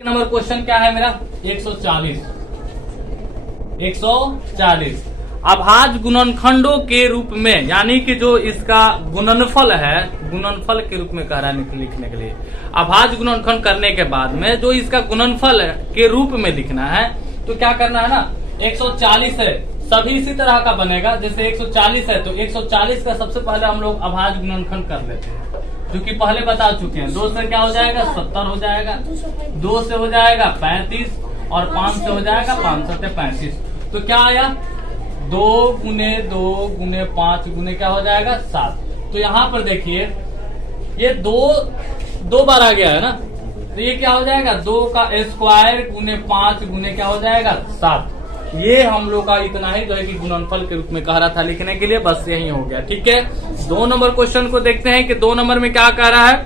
एक number question क्या है मेरा 140। अभाज्य गुणनखंडों के रूप में, यानी कि जो इसका गुणनफल है, गुणनफल के रूप में कह रहा है लिखने के लिए। अभाज्य गुणनखंड करने के बाद में जो इसका गुणनफल के रूप में लिखना है, तो क्या करना है ना, 140 है, सभी इसी तरह का बनेगा। जैसे 140 है तो 140 का सबसे पहले हम लोग अभाज्य गुणनखंड कर लेते हैं, जो कि पहले बता चुके हैं। 2 से क्या हो जाएगा, 70 हो जाएगा, 2 से हो जाएगा 35, और 5 से हो जाएगा 5 से 35। तो क्या आया, 2 गुने 2 गुने 5 गुने क्या हो जाएगा 7। तो यहाँ पर देखिए ये 2 बार आ गया है ना, तो ये क्या हो जाएगा 2 का स्क्वायर गुने 5 गुने क्या हो जाएगा 7। ये हम लोग का इतना ही जो है कि गुणनफल के रूप में कह रहा था लिखने के लिए, बस यही हो गया। ठीक है, 2 नंबर क्वेश्चन को देखते हैं कि 2 नंबर में क्या कह रहा है।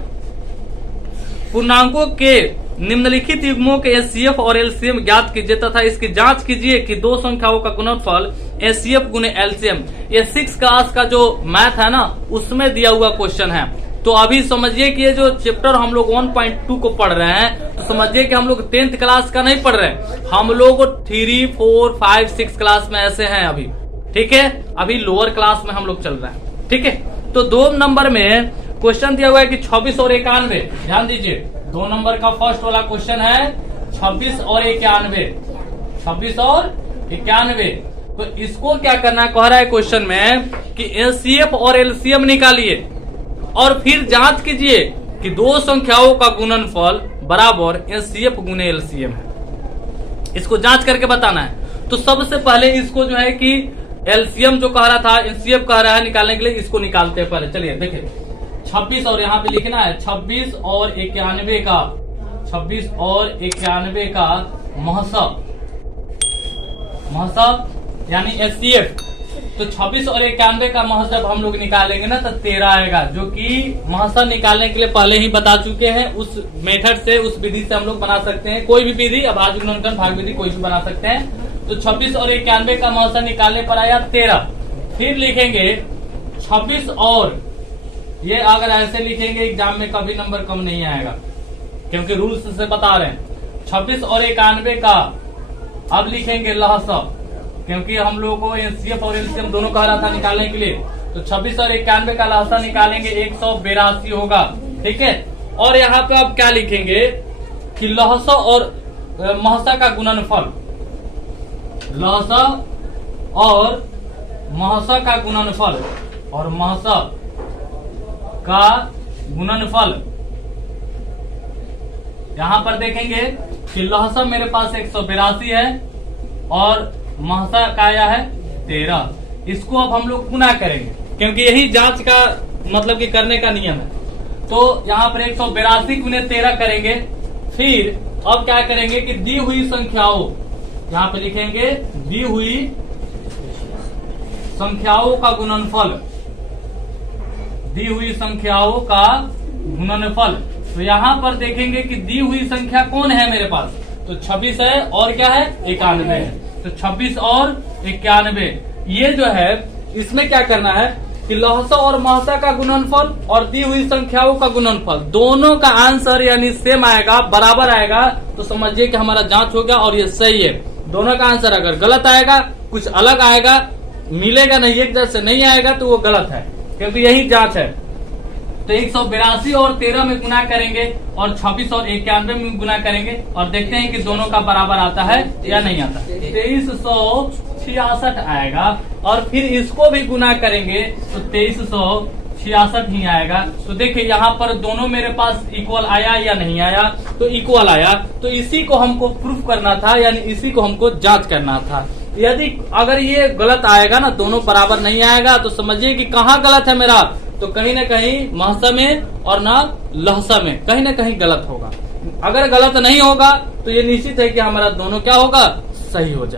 पूर्णांकों के निम्नलिखित युग्मों के एचसीएफ और एलसीएम ज्ञात कीजिए तथा इसकी जांच कीजिए कि 2 संख्याओं का गुणनफल एचसीएफ गुने एलसीएम। ये 6 क्लास का जो मैथ है ना, उसमें दिया हुआ क्वेश्चन है। तो अभी समझिए कि ये जो चैप्टर हम लोग 1.2 को पढ़ रहे हैं, तो समझिए कि हम लोग 10th क्लास का नहीं पढ़ रहे हैं, हम लोग 3, 4, 5, 6 क्लास में ऐसे हैं अभी। ठीक है, अभी लोअर क्लास में हम लोग चल रहे हैं। ठीक है, तो 2 नंबर में क्वेश्चन दिया हुआ है कि 26 और 91। ध्यान दीजिए, 2 नंबर का फर्स्ट वाला क्वेश्चन है 26 और 91। 26 और 91। तो इसको क्या करना कह रहा है क्वेश्चन में कि एचसीएफ और एलसीएम निकालिए और फिर जांच कीजिए कि 2 संख्याओं का गुणनफल बराबर एचसीएफ गुने एलसीएम है। इसको जांच करके बताना है। तो सबसे पहले इसको जो है कि एलसीएम जो कह रहा था एचसीएफ कह रहा है निकालने के लिए, इसको निकालते हैं पहले। चलिए देखिए, 26 और यहाँ पे लिखना है 26 और 91 का, 26 और 91 का महसब यानी एचसीएफ। तो 26 और 91 का महसब हम लोग निकालेंगे ना, तो 13 आएगा, जो कि महसब निकालने के लिए पहले ही बता चुके हैं। उस मेथड से, उस विधि से हम लोग बना सकते हैं, कोई भी विधि, अभाज्य गुणनखंड, भाग विधि, कोई भी बना सकते हैं। तो 26 और 91 का महसब निकालने पर आया 13। फिर लिखेंगे 26 और, ये अगर ऐसे लिखेंगे एग्जाम में कभी नंबर कम नहीं आएगा, क्योंकि रूल्स से बता रहे हैं। 26 और 91 का अब लिखेंगे लहसब, क्योंकि हम लोगों को एचसीएफ और एलसीएम दोनों कह रहा था निकालने के लिए। तो 26 और 91 का लहसा निकालेंगे 182 होगा। ठीक है, और यहाँ पे अब क्या लिखेंगे कि लहसा और महसा का गुणनफल, लहसा और महसा का गुणनफल, और महसा का गुणनफल। यहां पर देखेंगे कि लहसा मेरे पास 182 है और महसा का आया है 13। इसको अब हम लोग गुना करेंगे, क्योंकि यही जांच का मतलब कि करने का नियम है। तो यहाँ पर 182 गुने 13 करेंगे। फिर अब क्या करेंगे कि दी हुई संख्याओं, यहाँ पे लिखेंगे दी हुई संख्याओं का गुणनफल, दी हुई संख्याओं का गुणनफल। तो यहाँ पर देखेंगे कि दी हुई संख्या कौन है मेरे पास, तो 26 है और क्या है 91 है। तो 26 और 91, ये जो है इसमें क्या करना है कि लहसा और महसा का गुणनफल और दी हुई संख्याओं का गुणनफल, दोनों का आंसर यानी सेम आएगा, बराबर आएगा, तो समझिए कि हमारा जांच हो गया और ये सही है। दोनों का आंसर अगर गलत आएगा, कुछ अलग आएगा, मिलेगा नहीं, एक जैसे नहीं आएगा, तो वो गलत है, क्योंकि यही जांच है। तो 182 और 13 में गुना करेंगे और 26 और 91 में गुना करेंगे और देखते हैं कि दोनों का बराबर आता है या नहीं आता। 2366 आएगा, और फिर इसको भी गुना करेंगे तो 2366 ही आएगा। तो देखिए यहाँ पर दोनों मेरे पास इक्वल आया या नहीं आया, तो इक्वल आया। तो इसी को हमको प्रूफ करना था, यानी इसी को हमको जांच करना था। यदि अगर ये गलत आएगा ना, दोनों बराबर नहीं आएगा, तो समझिए कि कहाँ गलत है मेरा, तो कहीं ना कहीं महसा में और ना लहसा में कहीं ना कहीं गलत होगा। अगर गलत नहीं होगा तो ये निश्चित है कि हमारा दोनों क्या होगा, सही हो जाए।